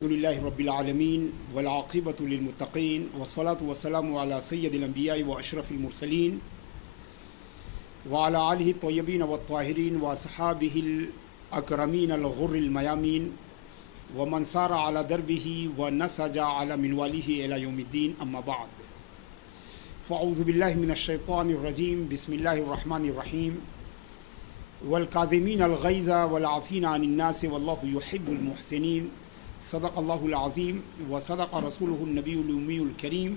الحمدللہ رب العالمین والعاقبۃ للمتقین والصلاۃ والسلام علی سید الانبیاء واشرف المرسلین وعلی آلہ الطیبین والطاہرین واصحابہ الاکرمین الغر المیامین ومن سار علی دربہ ونسج علی منوالہ الی یوم الدین اما بعد فاعوذ باللہ من الشیطان الرجیم بسم اللہ الرحمن الرحیم والکاظمین الغیظ والعافین عن الناس واللہ یحب المحسنین صدق اللہ العظیم و صدق رسولہ النبی الامی الکریم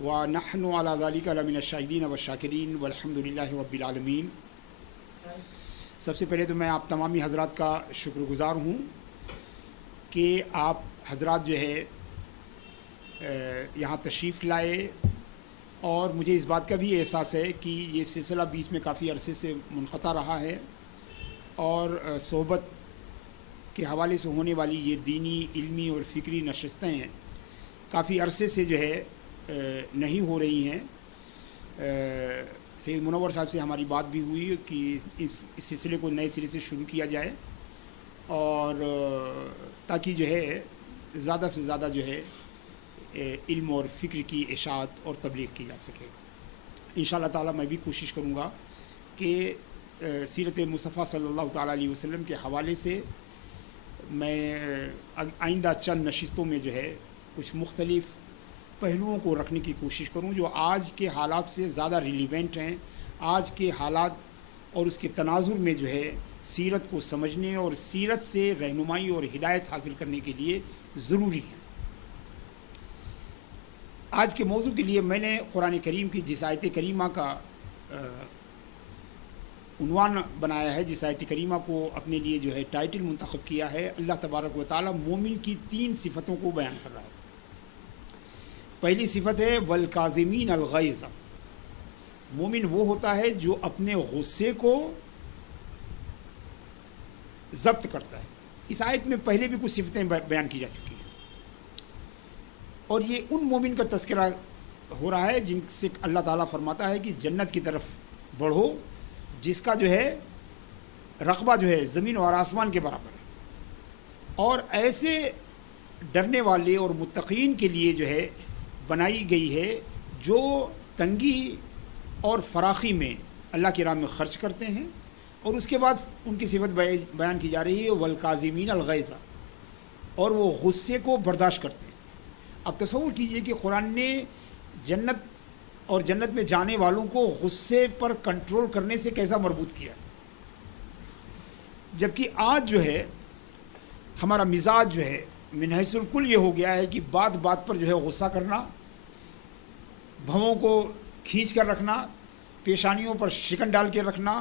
ونحن علی ذلک لمن الشاہدین والشاکرین والحمد للہ رب العالمین۔ سب سے پہلے تو میں آپ تمامی حضرات کا شکر گزار ہوں کہ آپ حضرات جو ہے یہاں تشریف لائے، اور مجھے اس بات کا بھی احساس ہے کہ یہ سلسلہ بیچ میں کافی عرصے سے منقطع رہا ہے، اور صحبت کے حوالے سے ہونے والی یہ دینی، علمی اور فکری نشستیں ہیں کافی عرصے سے جو ہے نہیں ہو رہی ہیں۔ سید منور صاحب سے ہماری بات بھی ہوئی کہ اس سلسلے کو نئے سرے سے شروع کیا جائے، اور تاکہ جو ہے زیادہ سے زیادہ جو ہے علم اور فکر کی اشاعت اور تبلیغ کی جا سکے۔ انشاءاللہ تعالی میں بھی کوشش کروں گا کہ سیرت مصطفیٰ صلی اللہ تعالیٰ علیہ وسلم کے حوالے سے میں آئندہ چند نشستوں میں جو ہے کچھ مختلف پہلوؤں کو رکھنے کی کوشش کروں جو آج کے حالات سے زیادہ ریلیونٹ ہیں، آج کے حالات اور اس کے تناظر میں جو ہے سیرت کو سمجھنے اور سیرت سے رہنمائی اور ہدایت حاصل کرنے کے لیے ضروری ہے۔ آج کے موضوع کے لیے میں نے قرآن کریم کی جس آیت کریمہ کا عنوان بنایا ہے، جس آیت کریمہ کو اپنے لیے جو ہے ٹائٹل منتخب کیا ہے، اللہ تبارک و تعالی مومن کی 3 صفتوں کو بیان کر رہا ہے۔ پہلی صفت ہے والکاظمین الغیظ۔ مومن وہ ہوتا ہے جو اپنے غصے کو ضبط کرتا ہے۔ اس آیت میں پہلے بھی کچھ صفتیں بیان کی جا چکی ہیں، اور یہ ان مومن کا تذکرہ ہو رہا ہے جن سے اللہ تعالیٰ فرماتا ہے کہ جنت کی طرف بڑھو، جس کا جو ہے رقبہ جو ہے زمین اور آسمان کے برابر ہے، اور ایسے ڈرنے والے اور متقین کے لیے جو ہے بنائی گئی ہے جو تنگی اور فراخی میں اللہ کی راہ میں خرچ کرتے ہیں، اور اس کے بعد ان کی صفت بیان کی جا رہی ہے والکاظمین الغیظ، اور وہ غصے کو برداشت کرتے ہیں۔ اب تصور کیجئے کہ قرآن نے جنت اور جنت میں جانے والوں کو غصے پر کنٹرول کرنے سے کیسا مربوط کیا، جبکہ آج جو ہے ہمارا مزاج جو ہے من حیث الکل یہ ہو گیا ہے کہ بات بات پر جو ہے غصہ کرنا، بھووں کو کھینچ کر رکھنا، پیشانیوں پر شکن ڈال کے رکھنا،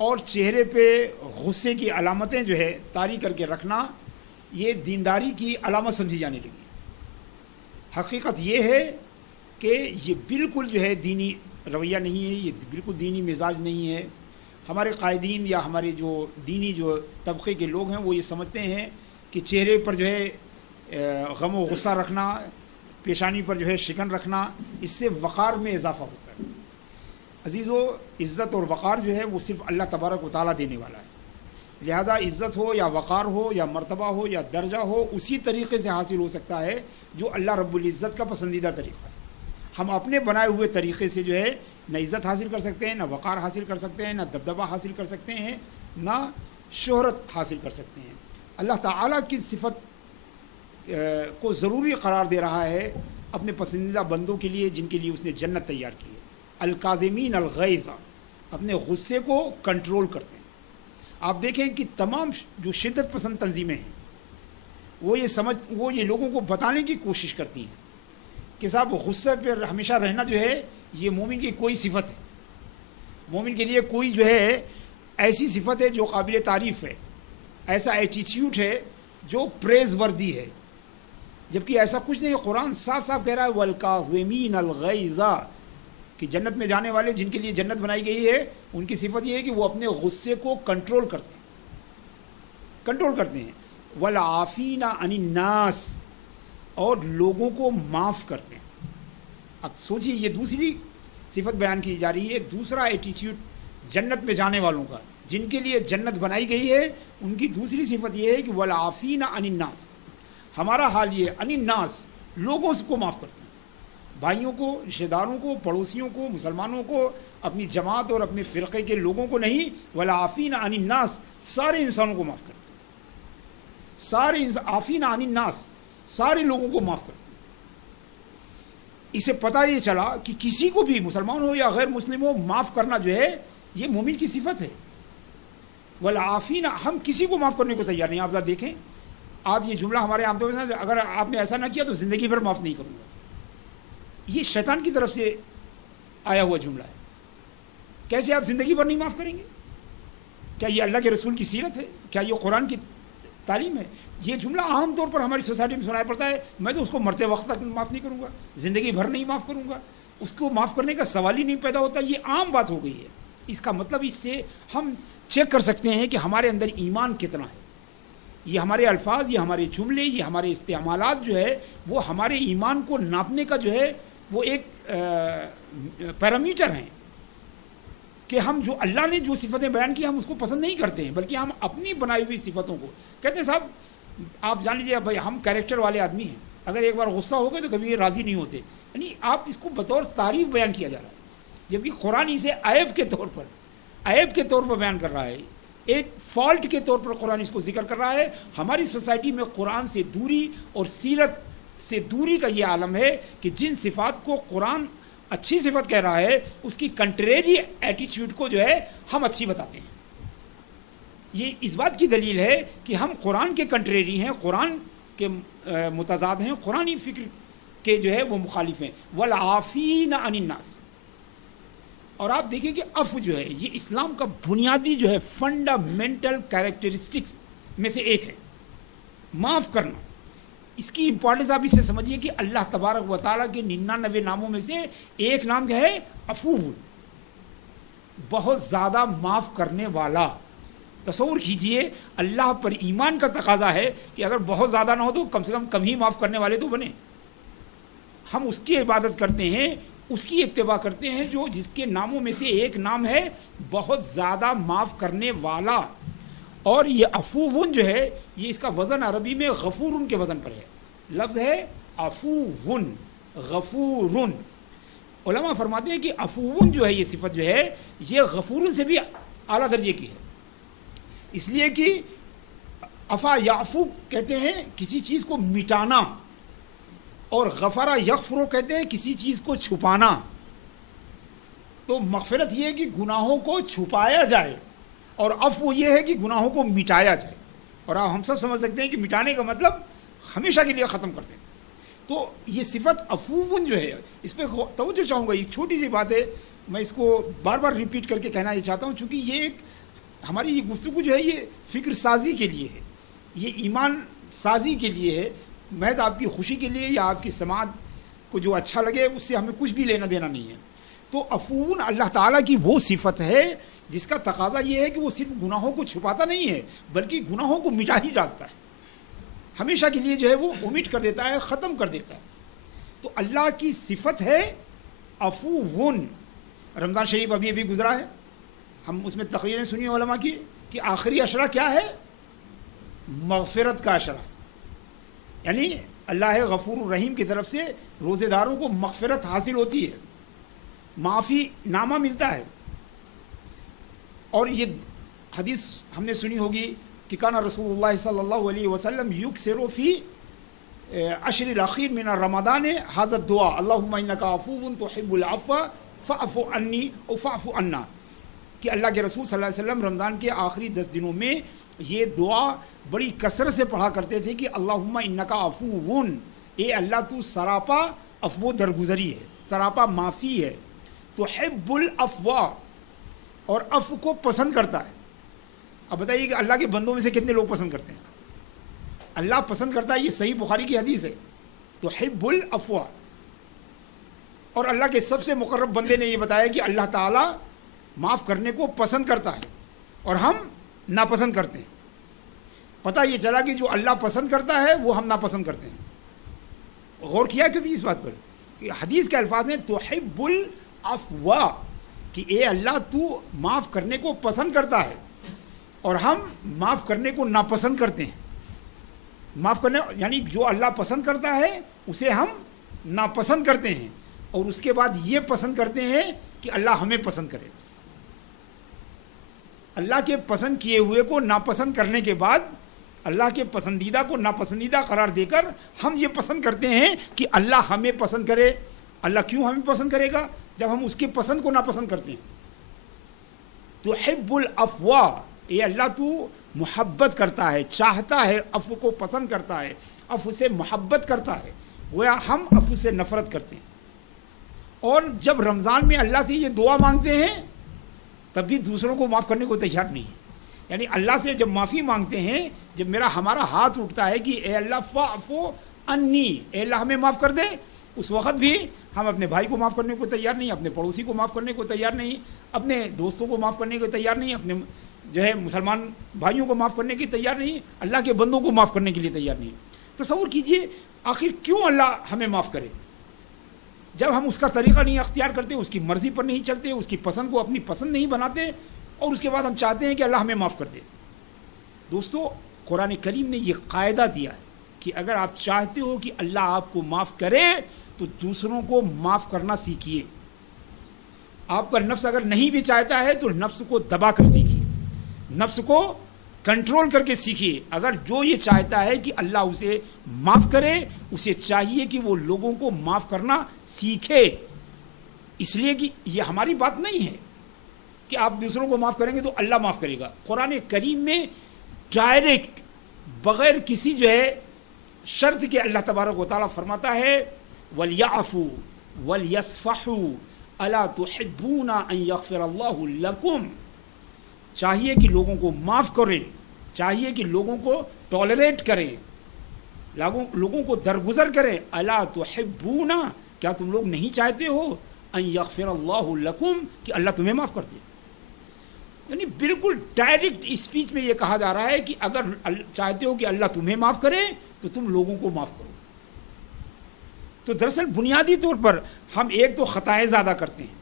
اور چہرے پہ غصے کی علامتیں جو ہے طاری کر کے رکھنا، یہ دینداری کی علامت سمجھی جانے لگی۔ حقیقت یہ ہے کہ یہ بالکل جو ہے دینی رویہ نہیں ہے، یہ بالکل دینی مزاج نہیں ہے۔ ہمارے قائدین یا ہمارے جو دینی جو طبقے کے لوگ ہیں وہ یہ سمجھتے ہیں کہ چہرے پر جو ہے غم و غصہ رکھنا، پیشانی پر جو ہے شکن رکھنا، اس سے وقار میں اضافہ ہوتا ہے۔ عزیزو، عزت اور وقار جو ہے وہ صرف اللہ تبارک و تعالیٰ دینے والا ہے، لہذا عزت ہو یا وقار ہو یا مرتبہ ہو یا درجہ ہو اسی طریقے سے حاصل ہو سکتا ہے جو اللہ رب العزت کا پسندیدہ طریقہ ہے۔ ہم اپنے بنائے ہوئے طریقے سے جو ہے نہ عزت حاصل کر سکتے ہیں، نہ وقار حاصل کر سکتے ہیں، نہ دبدبہ حاصل کر سکتے ہیں، نہ شہرت حاصل کر سکتے ہیں۔ اللہ تعالیٰ کی صفت کو ضروری قرار دے رہا ہے اپنے پسندیدہ بندوں کے لیے جن کے لیے اس نے جنت تیار کی ہے۔ الکاظمین الغیظ، اپنے غصے کو کنٹرول کرتے ہیں۔ آپ دیکھیں کہ تمام جو شدت پسند تنظیمیں ہیں وہ یہ لوگوں کو بتانے کی کوشش کرتی ہیں کہ صاحب غصے پہ ہمیشہ رہنا جو ہے یہ مومن کی کوئی صفت ہے، مومن کے لیے کوئی جو ہے ایسی صفت ہے جو قابل تعریف ہے، ایسا ایٹیٹیوڈ ہے جو پریز وردی ہے، جبکہ ایسا کچھ نہیں۔ قرآن صاف صاف کہہ رہا ہے والکاظمین الغیظ، کہ جنت میں جانے والے جن کے لیے جنت بنائی گئی ہے ان کی صفت یہ ہے کہ وہ اپنے غصے کو کنٹرول کرتے ہیں، والعافین عن الناس، اور لوگوں کو معاف کرتے ہیں۔ اب سوچیے یہ دوسری صفت بیان کی جا رہی ہے، دوسرا ایٹیٹیوڈ جنت میں جانے والوں کا، جن کے لیے جنت بنائی گئی ہے ان کی دوسری صفت یہ ہے کہ والعافین عن الناس، ہمارا حال یہ ان الناس، لوگوں کو معاف کرتے ہیں، بھائیوں کو، رشتہ داروں کو، پڑوسیوں کو، مسلمانوں کو، اپنی جماعت اور اپنے فرقے کے لوگوں کو نہیں، والعافین عن الناس، سارے انسانوں کو معاف کرتے ہیں، سارے عافین عن الناس، سارے لوگوں کو معاف کرتے ہیں۔ اسے پتہ یہ چلا کہ کسی کو بھی، مسلمان ہو یا غیر مسلم ہو، معاف کرنا جو ہے یہ مومن کی صفت ہے۔ والعافین، ہم کسی کو معاف کرنے کو تیار نہیں۔ آپ ذرا دیکھیں، آپ یہ جملہ ہمارے عام طور پر، اگر آپ نے ایسا نہ کیا تو زندگی بھر معاف نہیں کروں گا، یہ شیطان کی طرف سے آیا ہوا جملہ ہے۔ کیسے آپ زندگی بھر نہیں معاف کریں گے؟ کیا یہ اللہ کے رسول کی سیرت ہے؟ کیا یہ قرآن کی تعلیم ہے؟ یہ جملہ عام طور پر ہماری سوسائٹی میں سنایا پڑتا ہے، میں تو اس کو مرتے وقت تک معاف نہیں کروں گا، زندگی بھر نہیں معاف کروں گا، اس کو معاف کرنے کا سوال ہی نہیں پیدا ہوتا۔ یہ عام بات ہو گئی ہے۔ اس کا مطلب اس سے ہم چیک کر سکتے ہیں کہ ہمارے اندر ایمان کتنا ہے۔ یہ ہمارے الفاظ، یہ ہمارے جملے، یہ ہمارے استعمالات جو ہے وہ ہمارے ایمان کو ناپنے کا جو ہے وہ ایک پیرامیٹر ہیں، کہ ہم جو اللہ نے جو صفتیں بیان کی ہم اس کو پسند نہیں کرتے ہیں، بلکہ ہم اپنی بنائی ہوئی صفتوں کو کہتے ہیں۔ صاحب آپ جان لیجیے بھائی، ہم کیریکٹر والے آدمی ہیں، اگر ایک بار غصہ ہو گئے تو کبھی راضی نہیں ہوتے، یعنی آپ اس کو بطور تعریف بیان کیا جا رہا ہے، جبکہ قرآن اسے عیب کے طور پر بیان کر رہا ہے، ایک فالٹ کے طور پر قرآن اس کو ذکر کر رہا ہے۔ ہماری سوسائٹی میں قرآن سے دوری اور سیرت سے دوری کا یہ عالم ہے کہ جن صفات کو قرآن اچھی صفت کہہ رہا ہے اس کی کنٹریری ایٹیچیوڈ کو جو ہے ہم اچھی بتاتے ہیں۔ یہ اس بات کی دلیل ہے کہ ہم قرآن کے کنٹریری ہیں، قرآن کے متضاد ہیں، قرآنی فکر کے جو ہے وہ مخالف ہیں۔ والعافین عن الناس، اور آپ دیکھیں کہ عفو جو ہے یہ اسلام کا بنیادی جو ہے فنڈامنٹل کیریکٹرسٹکس میں سے ایک ہے، معاف کرنا۔ اس کی امپورٹنس آپ اس سے سمجھیے کہ اللہ تبارک و تعالیٰ کے 99 ناموں میں سے ایک نام کیا ہے؟ عفو، بہت زیادہ معاف کرنے والا۔ تصور کیجئے اللہ پر ایمان کا تقاضا ہے کہ اگر بہت زیادہ نہ ہو تو کم سے کم ہی معاف کرنے والے تو بنے۔ ہم اس کی عبادت کرتے ہیں، اس کی اتباع کرتے ہیں جو جس کے ناموں میں سے ایک نام ہے بہت زیادہ معاف کرنے والا۔ اور یہ عفوون جو ہے یہ اس کا وزن عربی میں غفورن کے وزن پر ہے، لفظ ہے عفوون، غفورن۔ علماء فرماتے ہیں کہ عفوون جو ہے یہ صفت جو ہے یہ غفورن سے بھی اعلیٰ درجے کی ہے، اس لیے کہ عفا یعفو کہتے ہیں کسی چیز کو مٹانا، اور غفرہ یغفرو کہتے ہیں کسی چیز کو چھپانا۔ تو مغفرت یہ ہے کہ گناہوں کو چھپایا جائے، اور عفو یہ ہے کہ گناہوں کو مٹایا جائے۔ اور آپ ہم سب سمجھ سکتے ہیں کہ مٹانے کا مطلب ہمیشہ کے لیے ختم کر دیں۔ تو یہ صفت عفوون جو ہے اس پہ توجہ چاہوں گا، یہ چھوٹی سی بات ہے، میں اس کو بار بار ریپیٹ کر کے کہنا یہ چاہتا ہوں، چونکہ یہ ایک ہماری یہ گفتگو جو ہے یہ فکر سازی کے لیے ہے، یہ ایمان سازی کے لیے ہے، محض آپ کی خوشی کے لیے یا آپ کی سماعت کو جو اچھا لگے اس سے ہمیں کچھ بھی لینا دینا نہیں ہے۔ تو عفوون اللہ تعالیٰ کی وہ صفت ہے جس کا تقاضا یہ ہے کہ وہ صرف گناہوں کو چھپاتا نہیں ہے بلکہ گناہوں کو مٹا ہی جاتا ہے، ہمیشہ کے لیے جو ہے وہ اومٹ کر دیتا ہے، ختم کر دیتا ہے۔ تو اللہ کی صفت ہے عفوون۔ رمضان شریف ابھی ابھی گزرا ہے، ہم اس میں تقریریں سنی علماء کی کہ آخری عشرہ کیا ہے؟ مغفرت کا عشرہ، یعنی اللہ غفور الرحیم کی طرف سے روزے داروں کو مغفرت حاصل ہوتی ہے، معافی نامہ ملتا ہے۔ اور یہ حدیث ہم نے سنی ہوگی کہ کان رسول اللہ صلی اللہ علیہ وسلم یکثر فی عشر الاخیر من رمضان ھذا الدعاء اللہم انک عفو تحب العفو فاعف عنی او فاعف عنا، کہ اللہ کے رسول صلی اللہ علیہ وسلم رمضان کے آخری 10 دنوں میں یہ دعا بڑی کثرت سے پڑھا کرتے تھے کہ اللہم انک عفو، اے اللہ تو سراپا عفو درگزری ہے، سراپا معافی ہے، تحب العفو، اور عفو کو پسند کرتا ہے۔ اب بتائیے کہ اللہ کے بندوں میں سے کتنے لوگ پسند کرتے ہیں؟ اللہ پسند کرتا ہے، یہ صحیح بخاری کی حدیث ہے، تحب العفو۔ اور اللہ کے سب سے مقرب بندے نے یہ بتایا کہ اللہ تعالیٰ معاف کرنے کو پسند کرتا ہے اور ہم ناپسند کرتے ہیں۔ پتہ یہ چلا کہ جو اللہ پسند کرتا ہے وہ ہم ناپسند کرتے ہیں۔ غور کیا کبھی اس بات پر کہ حدیث کے الفاظ ہیں تحب العفو، کہ اے اللہ تو معاف کرنے کو پسند کرتا ہے اور ہم معاف کرنے کو ناپسند کرتے ہیں۔ معاف کرنے یعنی جو اللہ پسند کرتا ہے اسے ہم ناپسند کرتے ہیں، اور اس کے بعد یہ پسند کرتے ہیں کہ اللہ ہمیں پسند کرے۔ اللہ کے پسند کیے ہوئے کو ناپسند کرنے کے بعد اللہ کے پسندیدہ کو ناپسندیدہ قرار دے کر ہم یہ پسند کرتے ہیں کہ اللہ ہمیں پسند کرے۔ اللہ کیوں ہمیں پسند کرے گا جب ہم اس کے پسند کو ناپسند کرتے ہیں؟ تحب العفو، اے اللہ تو محبت کرتا ہے، چاہتا ہے، عفو کو پسند کرتا ہے، عفو سے محبت کرتا ہے، گویا ہم عفو سے نفرت کرتے ہیں۔ اور جب رمضان میں اللہ سے یہ دعا مانگتے ہیں تب بھی دوسروں کو معاف کرنے کو تیار نہیں ہے۔ یعنی اللہ سے جب معافی مانگتے ہیں، جب ہمارا ہاتھ اٹھتا ہے کہ اے اللہ فاعف عنی، اے اللہ ہمیں معاف کر دے، اس وقت بھی ہم اپنے بھائی کو معاف کرنے کو تیار نہیں، اپنے پڑوسی کو معاف کرنے کو تیار نہیں، اپنے دوستوں کو معاف کرنے کو تیار نہیں، اپنے مسلمان بھائیوں کو معاف کرنے کی تیار نہیں، اللہ کے بندوں کو معاف کرنے کے لیے تیار نہیں۔ تصور کیجئے آخر کیوں اللہ ہمیں معاف کرے جب ہم اس کا طریقہ نہیں اختیار کرتے، اس کی مرضی پر نہیں چلتے، اس کی پسند کو اپنی پسند نہیں بناتے، اور اس کے بعد ہم چاہتے ہیں کہ اللہ ہمیں معاف کر دے۔ دوستو، قرآن کریم نے یہ قاعدہ دیا ہے کہ اگر آپ چاہتے ہو کہ اللہ آپ کو معاف کرے تو دوسروں کو معاف کرنا سیکھیے۔ آپ کا نفس اگر نہیں بھی چاہتا ہے تو نفس کو دبا کر سیکھیے، نفس کو کنٹرول کر کے سیکھیے۔ اگر جو یہ چاہتا ہے کہ اللہ اسے معاف کرے، اسے چاہیے کہ وہ لوگوں کو معاف کرنا سیکھے، اس لیے کہ یہ ہماری بات نہیں ہے کہ آپ دوسروں کو معاف کریں گے تو اللہ معاف کرے گا۔ قرآن کریم میں ڈائریکٹ بغیر کسی شرط کے اللہ تبارک و تعالیٰ فرماتا ہے وَلْيَعْفُوا وَلْيَصْفَحُوا أَلَا تُحِبُّونَ أَن يَغْفِرَ اللَّهُ لَكُمْ۔ چاہیے کہ لوگوں کو معاف کریں، چاہیے کہ لوگوں کو ٹالریٹ کریں، لوگوں کو درگزر کریں۔ أَلَا تُحِبُّونَ، کیا تم لوگ نہیں چاہتے ہو ان یغفر اللہ لکم، کہ اللہ تمہیں معاف کر دے؟ یعنی بالکل ڈائریکٹ اسپیچ میں یہ کہا جا رہا ہے کہ اگر چاہتے ہو کہ اللہ تمہیں معاف کرے تو تم لوگوں کو معاف کرو۔ تو دراصل بنیادی طور پر ہم ایک تو خطائیں زیادہ کرتے ہیں،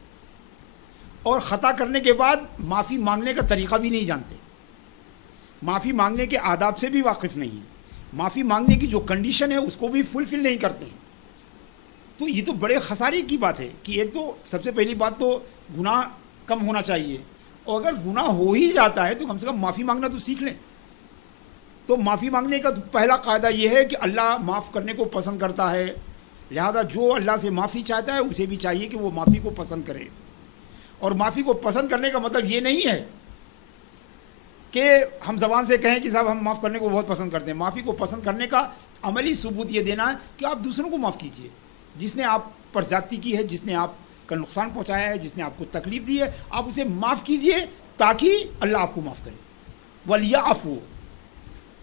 اور خطا کرنے کے بعد معافی مانگنے کا طریقہ بھی نہیں جانتے، معافی مانگنے کے آداب سے بھی واقف نہیں ہیں، معافی مانگنے کی جو کنڈیشن ہے اس کو بھی فلفل نہیں کرتے ہیں۔ تو یہ تو بڑے خسارے کی بات ہے کہ ایک تو سب سے پہلی بات تو گناہ کم ہونا چاہیے، اور اگر گناہ ہو ہی جاتا ہے تو کم سے کم معافی مانگنا تو سیکھ لیں۔ تو معافی مانگنے کا پہلا قاعدہ یہ ہے کہ اللہ معاف کرنے کو پسند کرتا ہے، لہذا جو اللہ سے معافی چاہتا ہے اسے بھی چاہیے کہ وہ معافی کو پسند کرے۔ اور معافی کو پسند کرنے کا مطلب یہ نہیں ہے کہ ہم زبان سے کہیں کہ صاحب ہم معاف کرنے کو بہت پسند کرتے ہیں۔ معافی کو پسند کرنے کا عملی ثبوت یہ دینا ہے کہ آپ دوسروں کو معاف کیجیے، جس نے آپ پر زیادتی کی ہے، جس نے آپ کا نقصان پہنچایا ہے، جس نے آپ کو تکلیف دی ہے، آپ اسے معاف کیجیے تاکہ اللہ آپ کو معاف کرے۔ وَلْيَعْفُوا،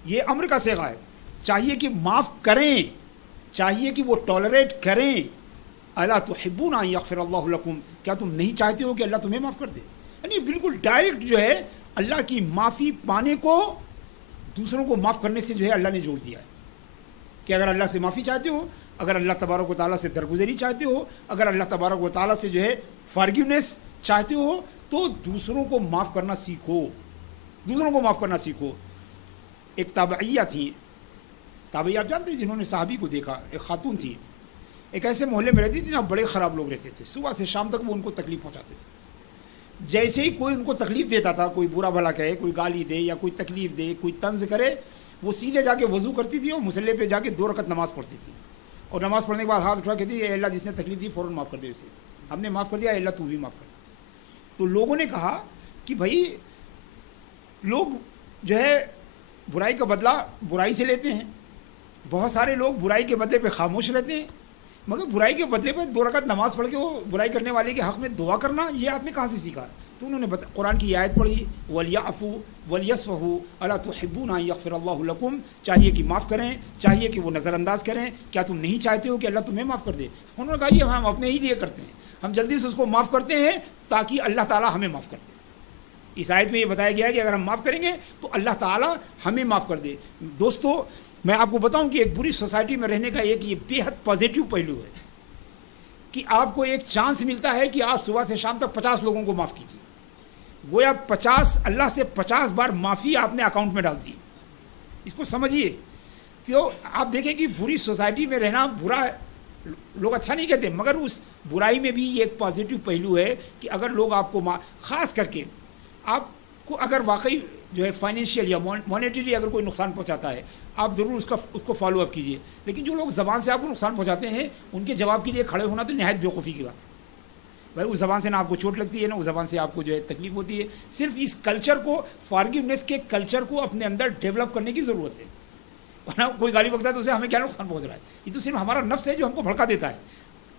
یہ امر کا صیغہ ہے، چاہیے کہ معاف کریں، چاہیے کہ وہ ٹالریٹ کریں۔ اَلَا تُحِبُّونَ أَن يَغْفِرَ اللَّهُ لَكُمْ، کیا تم نہیں چاہتے ہو کہ اللہ تمہیں معاف کر دے؟ یعنی بالکل ڈائریکٹ اللہ کی معافی پانے کو دوسروں کو معاف کرنے سے اللہ نے جوڑ دیا ہے کہ اگر اللہ سے معافی چاہتے ہو، اگر اللہ تبارک و تعالیٰ سے درگزری چاہتے ہو، اگر اللہ تبارک و تعالیٰ سے فارگیونیس چاہتے ہو تو دوسروں کو معاف کرنا سیکھو، دوسروں کو معاف کرنا سیکھو۔ ایک تابعیہ تھی، تابعیہ آپ جانتے ہیں جنہوں نے صحابی کو دیکھا، ایک خاتون تھی، ایک ایسے محلے میں رہتی تھی جہاں بڑے خراب لوگ رہتے تھے، صبح سے شام تک وہ ان کو تکلیف پہنچاتے تھے۔ جیسے ہی کوئی ان کو تکلیف دیتا تھا، کوئی برا بھلا کہے، کوئی گالی دے یا کوئی تکلیف دے، کوئی طنز کرے، وہ سیدھے جا کے وضو کرتی تھی اور مصلی پہ جا کے 2 رکعت نماز پڑھتی تھی، اور نماز پڑھنے کے بعد ہاتھ اٹھا کہتی اے اللہ جس نے تکلیف دی فوراً معاف کر دے اسے، ہم نے معاف کر دیا، اے اللہ تو بھی معاف کر دے۔ تو لوگوں نے کہا کہ بھائی لوگ برائی کا بدلہ برائی سے لیتے ہیں، بہت سارے لوگ برائی کے بدلے پہ خاموش رہتے ہیں، مگر برائی کے بدلے پہ 2 رکعت نماز پڑھ کے وہ برائی کرنے والے کے حق میں دعا کرنا، یہ آپ نے کہاں سے سیکھا؟ تو انہوں نے قرآن کی آیت پڑھی وَلْيَعْفُوا وَلْيَصْفَحُوا أَلَا تُحِبُّونَ أَن يَغْفِرَ اللَّهُ لَكُمْ، چاہیے کہ معاف کریں، چاہیے کہ وہ نظر انداز کریں، کیا تم نہیں چاہتے ہو کہ اللہ تمہیں معاف کر دے؟ انہوں نے کہا یہ ہم اپنے ہی لیے کرتے ہیں، ہم جلدی سے اس کو معاف کرتے ہیں تاکہ اللہ تعالیٰ ہمیں معاف کر دے۔ اس آیت میں یہ بتایا گیا ہے کہ اگر ہم معاف کریں گے تو اللہ تعالیٰ ہمیں معاف کر دے۔ دوستو، میں آپ کو بتاؤں کہ ایک بری سوسائٹی میں رہنے کا ایک یہ بے حد پازیٹیو پہلو ہے کہ آپ کو ایک چانس ملتا ہے کہ آپ صبح سے شام تک 50 لوگوں کو معاف کیجیے، گویا 50 اللہ سے 50 بار معافی آپ نے اکاؤنٹ میں ڈال دی۔ اس کو سمجھیے، تو آپ دیکھیں کہ بری سوسائٹی میں رہنا برا ہے، لوگ اچھا نہیں کہتے، مگر اس برائی میں بھی یہ ایک پازیٹیو پہلو ہے کہ اگر لوگ آپ کو خاص کر کے آپ کو اگر واقعی جو ہے فائنینشیل یا مانیٹری اگر کوئی نقصان پہنچاتا ہے، آپ ضرور اس کو فالو اپ کیجیے، لیکن جو لوگ زبان سے آپ کو نقصان پہنچاتے ہیں ان کے جواب کے لیے کھڑے ہونا تو نہایت بیوقوفی کی بات ہے۔ بھائی اس زبان سے نہ آپ کو چوٹ لگتی ہے، نہ اس زبان سے آپ کو جو ہے تکلیف ہوتی ہے، صرف اس کلچر کو، فارگیونیس کے کلچر کو اپنے اندر ڈیولپ کرنے کی ضرورت ہے، ورنہ کوئی گالی بکتا ہے تو اسے ہمیں کیا نقصان پہنچ رہا ہے؟ یہ تو صرف ہمارا نفس ہے جو ہم کو بھڑکا دیتا ہے۔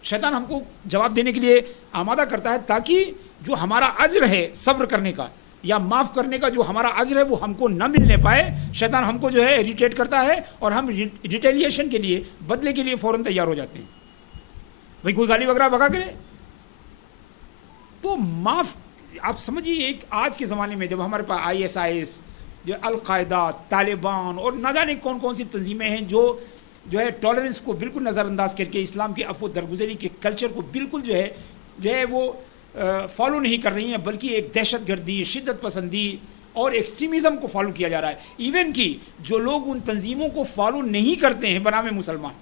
شیطان ہم کو جواب دینے کے لیے آمادہ کرتا ہے تاکہ جو ہمارا اجر ہے صبر کرنے کا یا معاف کرنے کا، جو ہمارا اجر ہے وہ ہم کو نہ ملنے پائے۔ شیطان ہم کو جو ہے اریٹیٹ کرتا ہے اور ہم ریٹیلیشن کے لیے، بدلے کے لیے فوراً تیار ہو جاتے ہیں۔ بھائی کوئی گالی وغیرہ بگا کرے تو معاف، آپ سمجھیے ایک آج کے زمانے میں جب ہمارے پاس ISIS، جو القاعدہ، طالبان اور نہ جانے کون کون سی تنظیمیں ہیں جو ہے ٹالرنس کو بالکل نظر انداز کر کے اسلام کے عفو درگزری کے کلچر کو بالکل جو ہے وہ فالو نہیں کر رہی ہیں، بلکہ ایک دہشت گردی، شدت پسندی اور ایکسٹریمزم کو فالو کیا جا رہا ہے۔ ایون کہ جو لوگ ان تنظیموں کو فالو نہیں کرتے ہیں بنام مسلمان،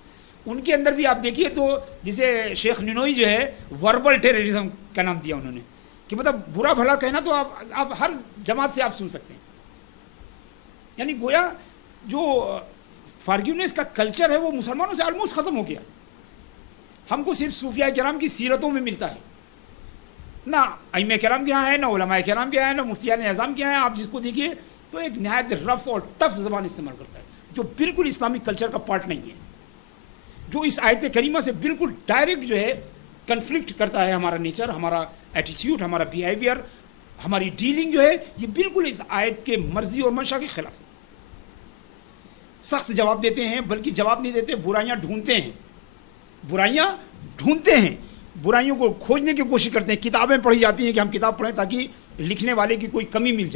ان کے اندر بھی آپ دیکھیے تو جسے شیخ نینوئی جو ہے وربل ٹیررزم کا نام دیا انہوں نے، کہ مطلب برا بھلا کہنا تو آپ ہر جماعت سے آپ سن سکتے ہیں۔ یعنی گویا جو فارگیونیس کا کلچر ہے وہ مسلمانوں سے آلموسٹ ختم ہو گیا۔ ہم کو صرف صوفیاء کرام کی سیرتوں میں ملتا ہے، نہ ائمہ کرام کے یہاں ہے، نہ علماء کرام کے یہاں ہے، نہ مفتیان اعظام کے یہاں ہے۔ آپ جس کو دیکھیے تو ایک نہایت رف اور ٹف زبان استعمال کرتا ہے جو بالکل اسلامک کلچر کا پارٹ نہیں ہے، جو اس آیت کریمہ سے بالکل ڈائریکٹ جو ہے کنفلکٹ کرتا ہے۔ ہمارا نیچر، ہمارا ایٹیٹیوڈ، ہمارا بیہیویئر، ہماری ڈیلنگ جو ہے یہ بالکل اس آیت کے مرضی اور منشا کے خلاف ہے۔ سخت جواب دیتے ہیں، بلکہ جواب نہیں دیتے، برائیاں ڈھونڈتے ہیں، برائیوں کو کھوجنے کی کوشش کرتے ہیں۔ کتابیں پڑھی جاتی ہیں کہ ہم کتاب پڑھیں تاکہ لکھنے والے کی کوئی کمی مل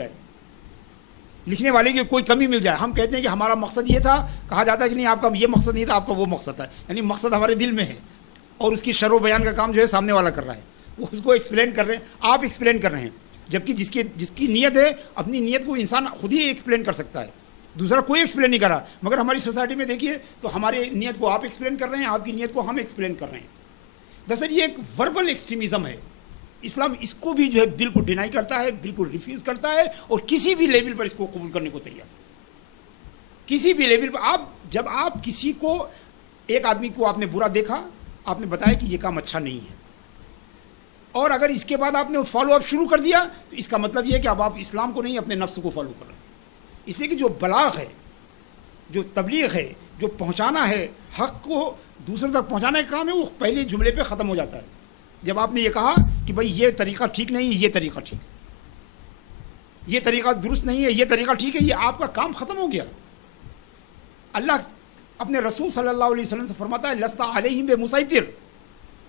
جائے، ہم کہتے ہیں کہ ہمارا مقصد یہ تھا، کہا جاتا ہے کہ نہیں آپ کا یہ مقصد نہیں تھا، آپ کا وہ مقصد تھا، یعنی مقصد ہمارے دل میں ہے اور اس کی شرح و بیان کا کام جو ہے سامنے والا کر رہا ہے، وہ اس کو ایکسپلین کر رہے ہیں، آپ ایکسپلین کر رہے ہیں، جبکہ جس کی نیت ہے، اپنی نیت کو انسان خود ہی ایکسپلین کر سکتا ہے، دوسرا کوئی ایکسپلین نہیں کر رہا۔ مگر ہماری سوسائٹی میں دیکھیے تو ہماری نیت کو آپ ایکسپلین کر رہے ہیں، آپ کی نیت کو ہم ایکسپلین کر رہے ہیں۔ دراصل یہ ایک وربل ایکسٹریمزم ہے۔ اسلام اس کو بھی جو ہے بالکل ڈینائی کرتا ہے، بالکل ریفیوز کرتا ہے، اور کسی بھی لیول پر اس کو قبول کرنے کو تیار، کسی بھی لیول پر۔ جب آپ کسی کو، ایک آدمی کو آپ نے برا دیکھا، آپ نے بتایا کہ یہ کام اچھا نہیں ہے، اور اگر اس کے بعد آپ نے فالو اپ شروع کر دیا تو اس کا مطلب یہ ہے کہ اب آپ اسلام کو نہیں اپنے نفس کو فالو کر رہے ہیں۔ اس لیے کہ جو بلاغ ہے، جو تبلیغ ہے، جو پہنچانا ہے، حق کو دوسرے تک پہنچانے کا کام ہے، وہ پہلے جملے پہ ختم ہو جاتا ہے۔ جب آپ نے یہ کہا کہ بھائی یہ طریقہ ٹھیک نہیں، یہ طریقہ ٹھیک ہے، یہ طریقہ درست نہیں ہے، یہ طریقہ ٹھیک ہے، یہ آپ کا کام ختم ہو گیا۔ اللہ اپنے رسول صلی اللہ علیہ وسلم سے فرماتا ہے لست علیہم بمسیطر،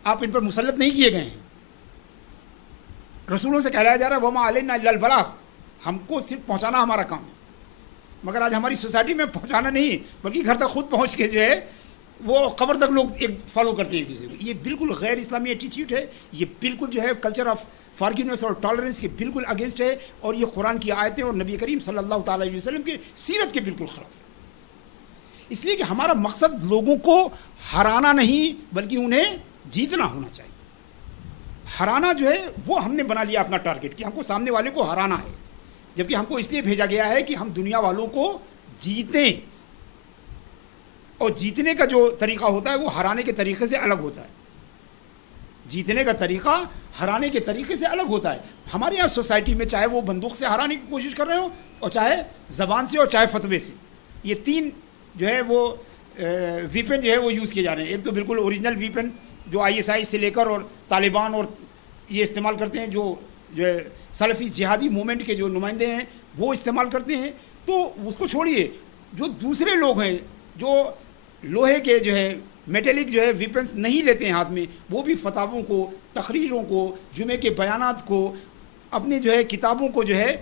آپ ان پر مسلط نہیں کیے گئے ہیں۔ رسولوں سے کہلایا جا رہا ہے وما علینا الا البلاغ، ہم کو صرف پہنچانا ہمارا کام ہے۔ مگر آج ہماری سوسائٹی میں پہنچانا نہیں، بلکہ گھر تک خود پہنچ کے جو ہے وہ قبر تک لوگ ایک فالو کرتے ہیں ایک دوسرے کو۔ یہ بالکل غیر اسلامی ایٹیٹیوڈ ہے، یہ بالکل جو ہے کلچر آف فارگیونیس اور ٹالرنس کے بالکل اگینسٹ ہے، اور یہ قرآن کی آیتیں اور نبی کریم صلی اللہ تعالیٰ علیہ وسلم کی سیرت کے بالکل خلاف ہے۔ اس لیے کہ ہمارا مقصد لوگوں کو ہرانا نہیں بلکہ انہیں جیتنا ہونا چاہیے۔ ہرانا جو ہے وہ ہم نے بنا لیا اپنا ٹارگٹ کہ ہم کو سامنے والے کو ہرانا ہے، جبکہ ہم کو اس لیے بھیجا گیا ہے کہ ہم دنیا والوں کو جیتیں، اور جیتنے کا جو طریقہ ہوتا ہے وہ ہرانے کے طریقے سے الگ ہوتا ہے۔ جیتنے کا طریقہ ہرانے کے طریقے سے الگ ہوتا ہے۔ ہمارے یہاں سوسائٹی میں چاہے وہ بندوق سے ہرانے کی کوشش کر رہے ہوں، اور چاہے زبان سے، اور چاہے فتوے سے، یہ تین جو ہے وہ ویپن جو ہے وہ یوز کیے جا رہے ہیں۔ ایک تو بالکل اوریجنل ویپن جو ISIS سے لے کر اور طالبان اور یہ استعمال کرتے ہیں، جو ہے سلفی جہادی موومنٹ کے جو نمائندے ہیں وہ استعمال کرتے ہیں۔ تو اس کو چھوڑیے، جو دوسرے لوگ ہیں جو لوہے کے جو ہے میٹلک جو ہے ویپنس نہیں لیتے ہیں ہاتھ میں، وہ بھی فتاووں کو، تقریروں کو، جمعے کے بیانات کو، اپنے جو ہے کتابوں کو جو ہے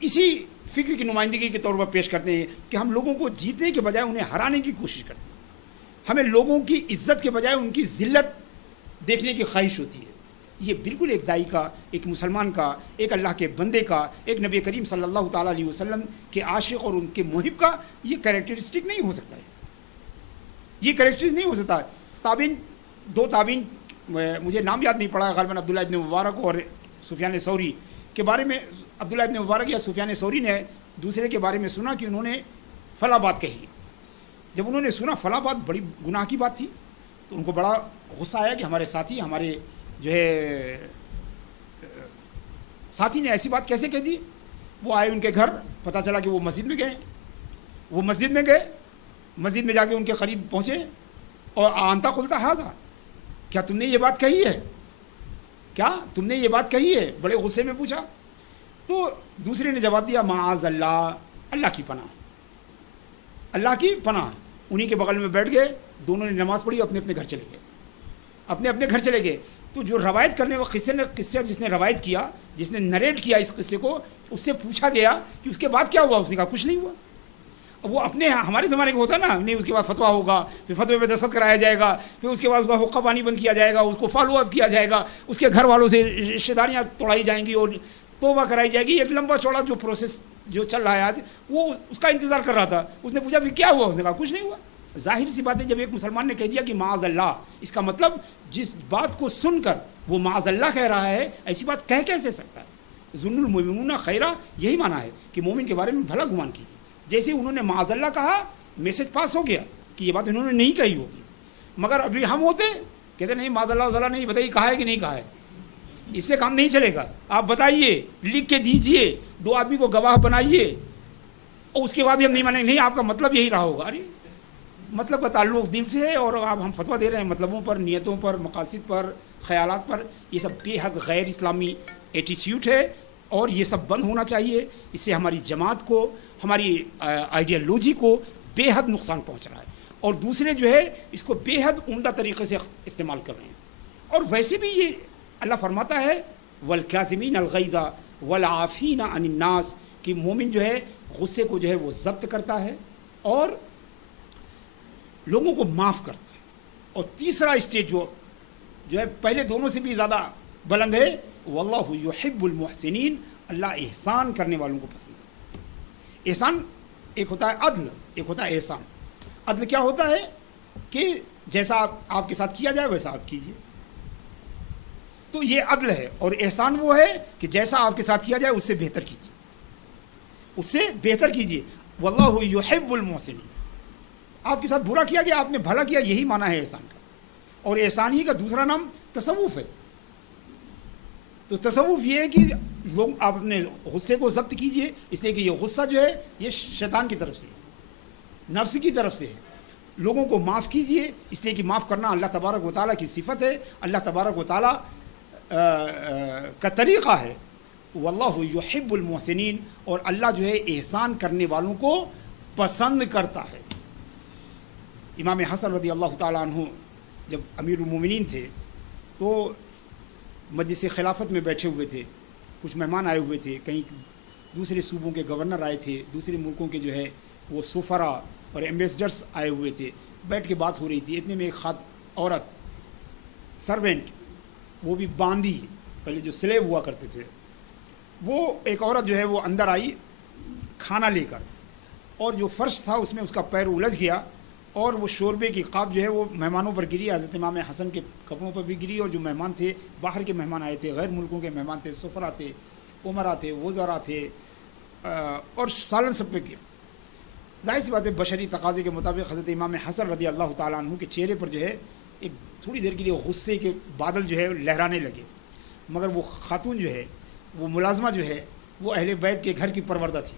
اسی فکر کی نمائندگی کے طور پر پیش کرتے ہیں کہ ہم لوگوں کو جیتنے کے بجائے انہیں ہرانے کی کوشش کرتے ہیں۔ ہمیں لوگوں کی عزت کے بجائے ان کی ذلت دیکھنے کی خواہش ہوتی ہے۔ یہ بالکل ایک دائی کا، ایک مسلمان کا، ایک اللہ کے بندے کا، ایک نبی کریم صلی اللہ تعالیٰ علیہ وسلم کے عاشق اور ان کے محب کا یہ کریکٹرسٹک نہیں ہو سکتا ہے۔ یہ کریکٹرز نہیں ہو سکتا. تابعین، دو تابعین مجھے نام یاد نہیں پڑا، غالباً عبداللہ ابن مبارک اور سفیان ثوری کے بارے میں. عبداللہ ابن مبارک یا سفیان ثوری نے دوسرے کے بارے میں سنا کہ انہوں نے فلاں بات کہی. جب انہوں نے سنا فلاں بات بڑی گناہ کی بات تھی تو ان کو بڑا غصہ آیا کہ ہمارے ساتھی، ہمارے جو ہے ساتھی نے ایسی بات کیسے کہہ دی. وہ آئے ان کے گھر، پتہ چلا کہ وہ مسجد میں گئے. وہ مسجد میں گئے، مسجد میں جا کے ان کے قریب پہنچے اور آنتا کھلتا حاضر، کیا تم نے یہ بات کہی ہے؟ کیا تم نے یہ بات کہی ہے؟ بڑے غصے میں پوچھا. تو دوسرے نے جواب دیا معاذ اللہ، اللہ کی پناہ، اللہ کی پناہ. انہی کے بغل میں بیٹھ گئے، دونوں نے نماز پڑھی، اپنے اپنے گھر چلے گئے، اپنے اپنے گھر چلے گئے. تو جو روایت کرنے والے قصہ جس نے روایت کیا، جس نے نریٹ کیا اس قصے کو، اس سے پوچھا گیا کہ اس کے بعد کیا ہوا. اس نے کہا کچھ نہیں ہوا. وہ اپنے ہمارے زمانے کا ہوتا نا، نہیں اس کے بعد فتویٰ ہوگا، پھر فتوے پہ دستخط کرایا جائے گا، پھر اس کے بعد اس کا حقہ پانی بند کیا جائے گا، اس کو فالو اپ کیا جائے گا، اس کے گھر والوں سے رشتہ داریاں توڑائی جائیں گی اور توبہ کرائی جائے گی. ایک لمبا چوڑا جو پروسیس جو چل رہا ہے آج، وہ اس کا انتظار کر رہا تھا. اس نے پوچھا پھر کیا ہوا؟ اس نے کہا کچھ نہیں ہوا. ظاہر سی بات ہے جب ایک مسلمان نے کہہ دیا کہ معاذ اللہ، اس کا مطلب جس بات کو سن کر وہ معاذ اللہ کہہ رہا ہے، ایسی بات کہہ کیسے سکتا ہے؟ ظن المؤمنون خیرا، یہی معنی ہے کہ مومن کے بارے میں بھلا گمان کیجیے. جیسے انہوں نے معاذ اللہ کہا، میسج پاس ہو گیا کہ یہ بات انہوں نے نہیں کہی ہوگی. مگر ابھی ہم ہوتے کہتے نہیں معاذ اللہ تعالیٰ نے بتائیے کہا ہے کہ نہیں کہا ہے. اس سے کام نہیں چلے گا. آپ بتائیے، لکھ کے دیجئے، دو آدمی کو گواہ بنائیے، اور اس کے بعد ہم نہیں مانیں گے. نہیں، آپ کا مطلب یہی رہا ہوگا. ارے مطلب کا تعلق دل سے ہے، اور آپ ہم فتویٰ دے رہے ہیں مطلبوں پر، نیتوں پر، مقاصد پر، خیالات پر. یہ سب بے حد غیر اسلامی ایٹیٹیوڈ ہے اور یہ سب بند ہونا چاہیے. اس سے ہماری جماعت کو، ہماری آئیڈیالوجی کو بے حد نقصان پہنچ رہا ہے، اور دوسرے جو ہے اس کو بے حد عمدہ طریقے سے استعمال کر رہے ہیں. اور ویسے بھی یہ اللہ فرماتا ہے والکاظمین الغیظ والعافین عن الناس، کہ مومن جو ہے غصے کو جو ہے وہ ضبط کرتا ہے اور لوگوں کو معاف کرتا ہے. اور تیسرا اسٹیج جو ہے پہلے دونوں سے بھی زیادہ بلند ہے، واللہ یحب المحسنین، اللہ احسان کرنے والوں کو پسند ہے. احسان ایک ہوتا ہے عدل، ایک ہوتا ہے احسان. عدل کیا ہوتا ہے کہ جیسا آپ کے ساتھ کیا جائے ویسا آپ کیجیے، تو یہ عدل ہے. اور احسان وہ ہے کہ جیسا آپ کے ساتھ کیا جائے اس سے بہتر کیجیے، اس سے بہتر کیجیے. واللہ یحب المحسنین. آپ کے ساتھ برا کیا گیا، آپ نے بھلا کیا، یہی معنی ہے احسان کا. اور احسان ہی کا دوسرا نام تصوف ہے. تو تصوف یہ ہے کہ لوگ آپ اپنے غصے کو ضبط کیجئے، اس لیے کہ یہ غصہ جو ہے یہ شیطان کی طرف سے، نفس کی طرف سے ہے. لوگوں کو معاف کیجئے، اس لیے کہ معاف کرنا اللہ تبارک و تعالیٰ کی صفت ہے، اللہ تبارک و تعالیٰ کا طریقہ ہے. واللہ یحب المحسنین، اور اللہ جو ہے احسان کرنے والوں کو پسند کرتا ہے. امام حسن رضی اللہ تعالیٰ عنہ جب امیر المومنین تھے تو مجلس خلافت میں بیٹھے ہوئے تھے. کچھ مہمان آئے ہوئے تھے، کہیں دوسرے صوبوں کے گورنر آئے تھے، دوسرے ملکوں کے جو ہے وہ سفرا اور ایمبیسڈرس آئے ہوئے تھے. بیٹھ کے بات ہو رہی تھی. اتنے میں ایک عورت سروینٹ، وہ بھی باندی، پہلے جو سلیو ہوا کرتے تھے، وہ ایک عورت جو ہے وہ اندر آئی کھانا لے کر، اور جو فرش تھا اس میں اس کا پیر الجھ گیا اور وہ شوربے کی قاب جو ہے وہ مہمانوں پر گری. حضرت امام حسن کے کپڑوں پر بھی گری، اور جو مہمان تھے، باہر کے مہمان آئے تھے، غیر ملکوں کے مہمان تھے، سفرا تھے، عمرا تھے، وزراء تھے، اور سالن سب پہ گر. ظاہر سی بات ہے بشری تقاضے کے مطابق حضرت امام حسن رضی اللہ تعالیٰ عنہ کے چہرے پر جو ہے ایک تھوڑی دیر کے لیے غصے کے بادل جو ہے لہرانے لگے. مگر وہ خاتون جو ہے، وہ ملازمہ جو ہے، وہ اہل بیت کے گھر کی پروردہ تھی.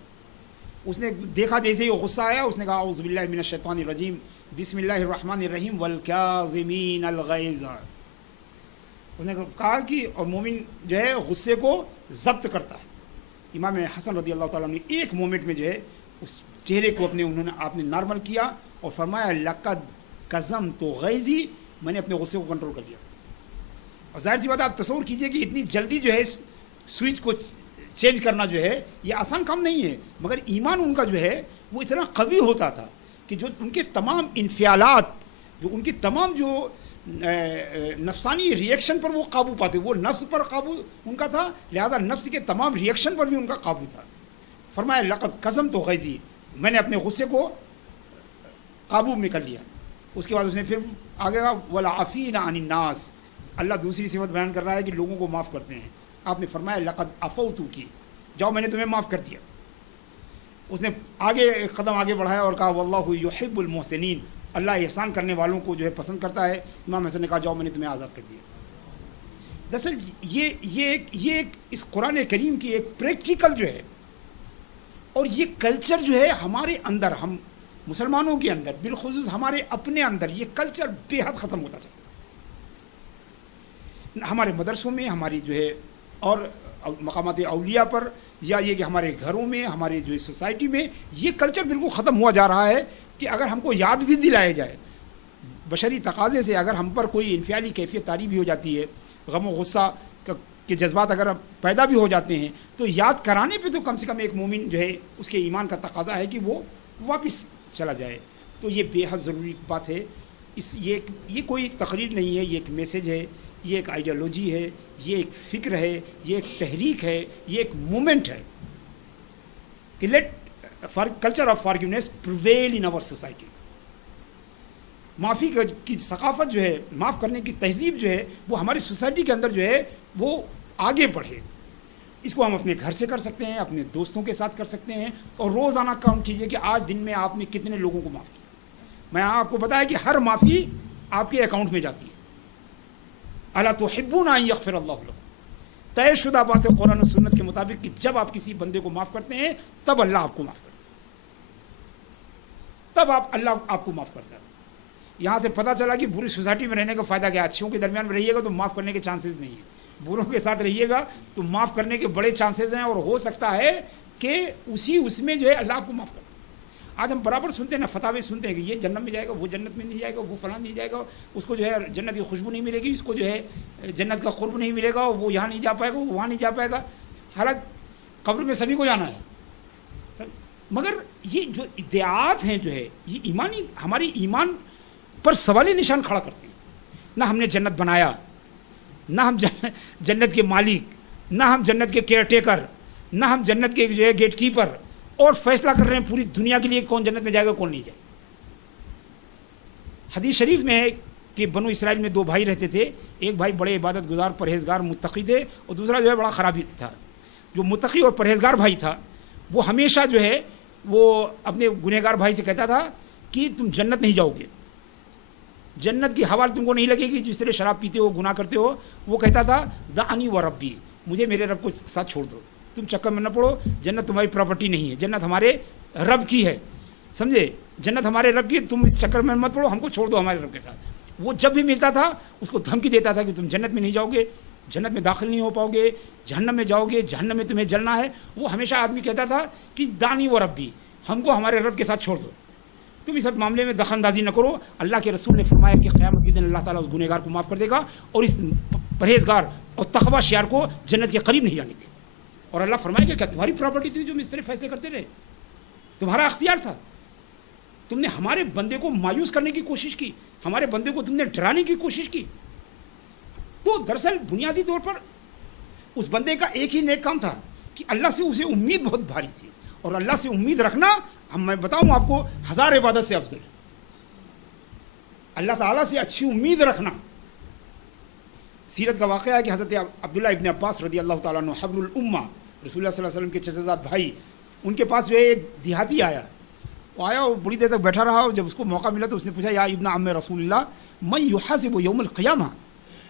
اس نے دیکھا جیسے ہی وہ غصہ آیا، اس نے کہا اعوذ باللہ من الشیطان الرجیم، بسم اللہ الرحمن الرحیم، والکاظمین الغیظ. اس نے کہا کہ اور مومن جو ہے غصے کو ضبط کرتا ہے. امام حسن رضی اللہ تعالیٰ نے ایک مومنٹ میں جو ہے اس چہرے کو آپ نے نارمل کیا اور فرمایا لقد کظمت غیظی، میں نے اپنے غصے کو کنٹرول کر لیا. اور ظاہر سی بات ہے آپ تصور کیجئے کہ اتنی جلدی جو ہے سوئچ کو چینج کرنا جو ہے یہ آسان کام نہیں ہے. مگر ایمان ان کا جو ہے وہ اتنا قوی ہوتا تھا کہ جو ان کے تمام انفعالات، جو ان کی تمام جو نفسانی ریئیکشن پر وہ قابو پاتے، وہ نفس پر قابو ان کا تھا، لہذا نفس کے تمام ریئیکشن پر بھی ان کا قابو تھا. فرمایا لقد کظمت غیظی، میں نے اپنے غصے کو قابو میں کر لیا. اس کے بعد اس نے پھر آگے کہا والعافین عن الناس، اللہ دوسری صفت بیان کر رہا ہے کہ لوگوں کو معاف کرتے ہیں. آپ نے فرمایا لقد عفوت کی، جاؤ میں نے تمہیں معاف کر دیا. اس نے آگے ایک قدم آگے بڑھایا اور کہا واللہ یحب المحسنین، اللہ احسان کرنے والوں کو جو ہے پسند کرتا ہے. امام حسن نے کہا جاؤ میں نے تمہیں آزاد کر دیا. دراصل یہ ایک اس قرآن کریم کی ایک پریکٹیکل جو ہے، اور یہ کلچر جو ہے ہمارے اندر، ہم مسلمانوں کے اندر بالخصوص ہمارے اپنے اندر یہ کلچر بے حد ختم ہوتا چلا. ہمارے مدرسوں میں، ہماری جو ہے اور مقامات اولیاء پر، یا یہ کہ ہمارے گھروں میں، ہمارے جو سوسائٹی میں یہ کلچر بالکل ختم ہوا جا رہا ہے کہ اگر ہم کو یاد بھی دلایا جائے بشری تقاضے سے، اگر ہم پر کوئی انفعالی کیفیت طاری بھی ہو جاتی ہے، غم و غصہ کے جذبات اگر پیدا بھی ہو جاتے ہیں، تو یاد کرانے پہ تو کم سے کم ایک مومن جو ہے اس کے ایمان کا تقاضا ہے کہ وہ واپس چلا جائے. تو یہ بے حد ضروری بات ہے. یہ کوئی تقریر نہیں ہے، یہ ایک میسیج ہے، یہ ایک آئیڈیالوجی ہے، یہ ایک فکر ہے، یہ ایک تحریک ہے، یہ ایک مومنٹ ہے کہ let culture of forgiveness prevail in our society. معافی کی ثقافت جو ہے، معاف کرنے کی تہذیب جو ہے، وہ ہماری سوسائٹی کے اندر جو ہے وہ آگے بڑھے. اس کو ہم اپنے گھر سے کر سکتے ہیں، اپنے دوستوں کے ساتھ کر سکتے ہیں، اور روزانہ کاؤنٹ کیجئے کہ آج دن میں آپ نے کتنے لوگوں کو معاف کیا. میں آپ کو بتایا کہ ہر معافی آپ کے اکاؤنٹ میں جاتی ہے. الا تحبون ان یغفر اللہ لکم، طے شدہ بات ہے قرآن و سنت کے مطابق کہ جب آپ کسی بندے کو معاف کرتے ہیں تب اللہ آپ کو معاف کرتا ہے، تب اللہ آپ کو معاف کرتا ہے. یہاں سے پتہ چلا کہ بری سوسائٹی میں رہنے کا فائدہ کیا. اچھوں کے درمیان میں رہیے گا تو معاف کرنے کے چانسز نہیں ہیں، بروں کے ساتھ رہیے گا تو معاف کرنے کے بڑے چانسز ہیں، اور ہو سکتا ہے کہ اس میں جو ہے اللہ آپ کو معاف کرے. آج ہم برابر سنتے ہیں نا، فتاوی سنتے ہیں کہ یہ جنت میں جائے گا، وہ جنت میں نہیں جائے گا، وہ فلاں نہیں جائے گا، اس کو جو ہے جنت کی خوشبو نہیں ملے گی، اس کو جو ہے جنت کا قرب نہیں ملے گا، وہ یہاں نہیں جا پائے گا، وہ وہاں نہیں جا پائے گا. حالانکہ قبر میں سبھی کو جانا ہے. مگر یہ جو ادعاءات ہیں جو ہے یہ ایمانی، ہماری ایمان پر سوالی نشان کھڑا کرتے ہیں. نہ ہم نے جنت بنایا، نہ ہم جنت کے مالک، نہ ہم جنت کے کیئر ٹیکر، نہ ہم جنت کے جو ہے گیٹ کیپر، اور فیصلہ کر رہے ہیں پوری دنیا کے لیے کون جنت میں جائے گا کون نہیں جائے. حدیث شریف میں ہے کہ بنو اسرائیل میں دو بھائی رہتے تھے. ایک بھائی بڑے عبادت گزار پرہیزگار متقی تھے، اور دوسرا جو ہے بڑا خرابی تھا. جو متقی اور پرہیزگار بھائی تھا وہ ہمیشہ جو ہے وہ اپنے گنہگار بھائی سے کہتا تھا کہ تم جنت نہیں جاؤ گے، جنت کی ہوا تم کو نہیں لگے گی، جس طرح شراب پیتے ہو، گناہ کرتے ہو. وہ کہتا تھا دعنی و ربی، مجھے میرے رب کو ساتھ چھوڑ دو، تم چکر میں نہ پڑو، جنت تمہاری پراپرٹی نہیں ہے، جنت ہمارے رب کی ہے، سمجھے، جنت ہمارے رب کی، تم اس چکر میں مت پڑو، ہم کو چھوڑ دو ہمارے رب کے ساتھ. وہ جب بھی ملتا تھا اس کو دھمکی دیتا تھا کہ تم جنت میں نہیں جاؤ گے، جنت میں داخل نہیں ہو پاؤ گے، جہنم میں جاؤ گے، جہنم میں تمہیں جلنا ہے. وہ ہمیشہ آدمی کہتا تھا کہ دانی و ربی، ہم کو ہمارے رب کے ساتھ چھوڑ دو، تم اس معاملے میں دخل اندازی نہ کرو. اللہ کے رسول نے فرمایا کہ قیامت کے دن اللہ تعالیٰ اس گنہگار کو معاف کر دے گا، اور اس پرہیزگار اور تقویٰ شیار کو جنت کے قریب نہیں جانے دے گا. اور اللہ فرمائے گا کیا تمہاری پراپرٹی تھی جو اس طرح فیصلے کرتے رہے، تمہارا اختیار تھا، تم نے ہمارے بندے کو مایوس کرنے کی کوشش کی، ہمارے بندے کو تم نے ڈرانے کی کوشش کی. تو دراصل بنیادی طور پر اس بندے کا ایک ہی نیک کام تھا کہ اللہ سے اسے امید بہت بھاری تھی، اور اللہ سے امید رکھنا میں بتاؤں آپ کو 1000 عبادت سے افضل ہے. اللہ تعالیٰ سے اچھی امید رکھنا. سیرت کا واقعہ ہے کہ حضرت عبداللہ ابن عباس رضی اللہ تعالیٰ عنہ حبر الامہ، رسول اللہ صلی اللہ علیہ وسلم کے چچا زاد بھائی، ان کے پاس جو ہے ایک دیہاتی آیا. وہ آیا اور بڑی دیر تک بیٹھا رہا، اور جب اس کو موقع ملا تو اس نے پوچھا یا ابن عم رسول اللہ من یحاسب یوم القیامہ،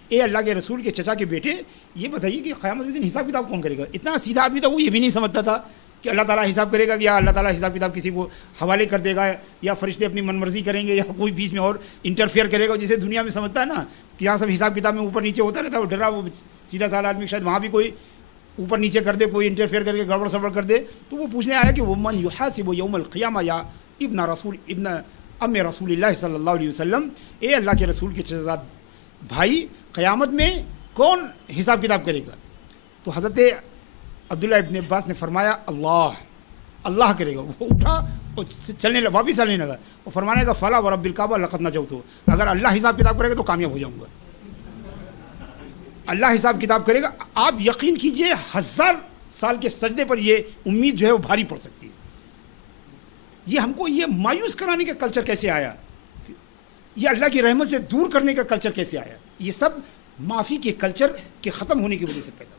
اے اللہ کے رسول کے چچا کے بیٹے یہ بتائیے کہ قیامت کے دن حساب کتاب کون کرے گا. اتنا سیدھا آدمی تھا، وہ یہ بھی نہیں سمجھتا تھا کہ اللہ تعالیٰ حساب کرے گا، یا اللہ تعالیٰ حساب کتاب کسی کو حوالے کر دے گا، یا فرشتے اپنی من مرضی کریں گے، یا کوئی بیچ میں اور انٹرفیئر کرے گا، جسے دنیا میں سمجھتا ہے نا کہ یہاں سب حساب کتاب میں اوپر نیچے ہوتا رہتا ہے. وہ ڈرا، وہ سیدھا سادہ آدمی شاید وہاں بھی کوئی اوپر نیچے کر دے، کوئی انٹرفیئر کر کے گڑبڑ سڑبڑ کر دے. تو وہ پوچھنے آیا کہ وہ من یحاسب یوم القیامہ یا ابن ام رسول اللہ صلی اللہ علیہ وسلم، اے اللہ کے رسول کے چچا زاد بھائی، قیامت میں کون حساب کتاب کرے گا؟ تو حضرت عبداللہ ابن عباس نے فرمایا اللہ کرے گا. وہ اٹھا اور چلنے لگا، واپس چلنے لگا، اور فرمانے کا فلا ورب الکعبہ لقد نجوت، اگر اللہ حساب کتاب کرے گا تو کامیاب ہو جاؤں گا. اللہ حساب کتاب کرے گا. آپ یقین کیجئے 1000 سال کے سجدے پر یہ امید جو ہے وہ بھاری پڑ سکتی ہے. یہ ہم کو یہ مایوس کرانے کا کلچر کیسے آیا؟ یہ اللہ کی رحمت سے دور کرنے کا کلچر کیسے آیا؟ یہ سب معافی کے کلچر کے ختم ہونے کی وجہ سے پیدا ہوا۔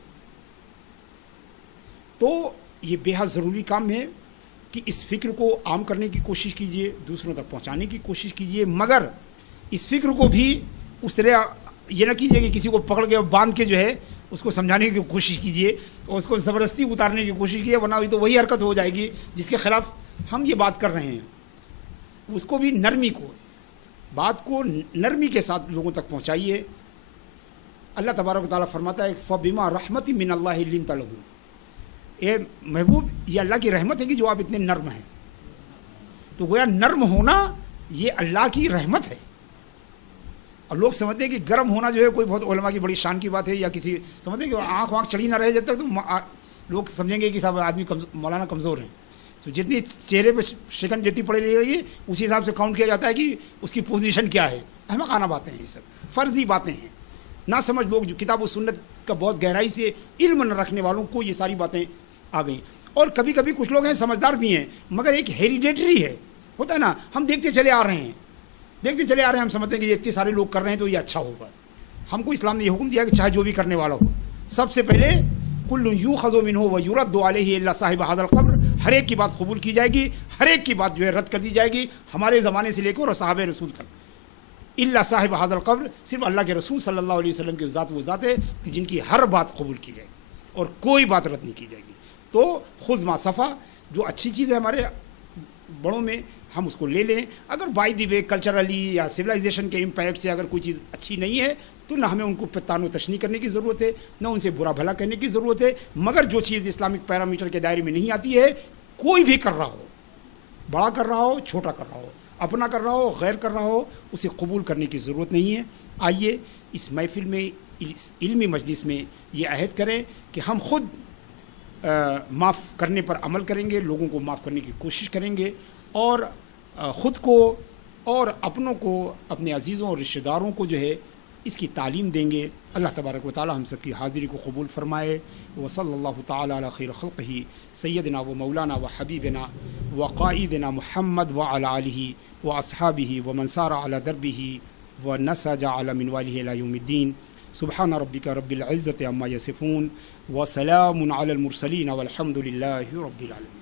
تو یہ بے حد ضروری کام ہے کہ اس فکر کو عام کرنے کی کوشش کیجیے، دوسروں تک پہنچانے کی کوشش کیجیے، مگر اس فکر کو بھی اس طرح یہ نہ کیجیے کہ کسی کو پکڑ کے باندھ کے جو ہے اس کو سمجھانے کی کوشش کیجیے اور اس کو زبردستی اتارنے کی کوشش کیجیے، ورنہ تو وہی حرکت ہو جائے گی جس کے خلاف ہم یہ بات کر رہے ہیں۔ اس کو بھی بات کو نرمی کے ساتھ لوگوں تک پہنچائیے۔ اللہ تبارک و تعالیٰ فرماتا ہے فَبِمَا رَحْمَةٍ مِّنَ اللَّهِ لِنْتَ لَهُمْ، اے محبوب یہ اللہ کی رحمت ہے کہ جو آپ اتنے نرم ہیں۔ تو گویا نرم ہونا یہ اللہ کی رحمت ہے، اور لوگ سمجھتے ہیں کہ گرم ہونا جو ہے کوئی بہت علماء کی بڑی شان کی بات ہے، یا کسی سمجھتے ہیں کہ آنکھ چڑھی نہ رہے جب تک تو لوگ سمجھیں گے کہ صاحب آدمی مولانا کمزور ہیں۔ تو جتنی چہرے پہ شکن جتنی پڑی رہے گی اسی حساب سے کاؤنٹ کیا جاتا ہے کہ اس کی پوزیشن کیا ہے۔ احمقانہ باتیں ہیں، یہ سب فرضی باتیں ہیں۔ نہ سمجھ لوگ جو کتاب و سنت کا بہت گہرائی سے علم نہ رکھنے والوں کو یہ ساری باتیں آ گئیں۔ اور کبھی کبھی کچھ لوگ ہیں سمجھدار بھی ہیں، مگر ایک ہیریڈیٹری ہے، ہوتا ہے نا، ہم دیکھتے چلے آ رہے ہیں، ہم سمجھتے ہیں کہ یہ اتنے سارے لوگ کر رہے ہیں تو یہ اچھا ہوگا۔ ہم کو اسلام نے یہ حکم دیا کہ چاہے جو بھی کرنے والا ہو، سب سے پہلے کل یؤخذ منہ ویرد علیہ الا صاحب ھذا القبر، ہر ایک کی بات قبول کی جائے گی، ہر ایک کی بات جو ہے رد کر دی جائے گی، ہمارے زمانے سے لے کر اور صحابہ رسول تک۔ الا صاحب ھذا القبر، صرف اللہ کے رسول صلی اللہ علیہ وسلم کی ذات وہ ذات ہے کہ جن کی ہر بات قبول کی جائے گی اور کوئی بات رد نہیں کی جائے گی۔ تو خذ ما صفا، جو اچھی چیز ہے ہمارے بڑوں میں ہم اس کو لے لیں۔ اگر بائی دی وے کلچرلی یا سویلائزیشن کے امپیکٹ سے اگر کوئی چیز اچھی نہیں ہے تو نہ ہمیں ان کو تان و تشنیع کرنے کی ضرورت ہے، نہ ان سے برا بھلا کہنے کی ضرورت ہے، مگر جو چیز اسلامک پیرامیٹر کے دائرے میں نہیں آتی ہے، کوئی بھی کر رہا ہو، بڑا کر رہا ہو، چھوٹا کر رہا ہو، اپنا کر رہا ہو، غیر کر رہا ہو، اسے قبول کرنے کی ضرورت نہیں ہے۔ آئیے اس محفل میں، اس علمی مجلس میں یہ عہد کریں کہ ہم خود معاف کرنے پر عمل کریں گے، لوگوں کو معاف کرنے کی کوشش کریں گے، اور خود کو اور اپنوں کو، اپنے عزیزوں اور رشتہ داروں کو جو ہے اس کی تعلیم دیں گے۔ اللہ تبارک و تعالی ہم سب کی حاضری کو قبول فرمائے۔ وصلی اللہ تعالی علی خیر خلقہ سیدنا و مولانا و حبیبنا و قائدنا محمد وعلی آلہ و اصحابہ ومن سار علی دربہ ونسج علی منوالہ الی یوم الدین۔ سبحان ربک رب العزۃ عما یصفون وسلام علی المرسلین والحمد للہ رب العالمین۔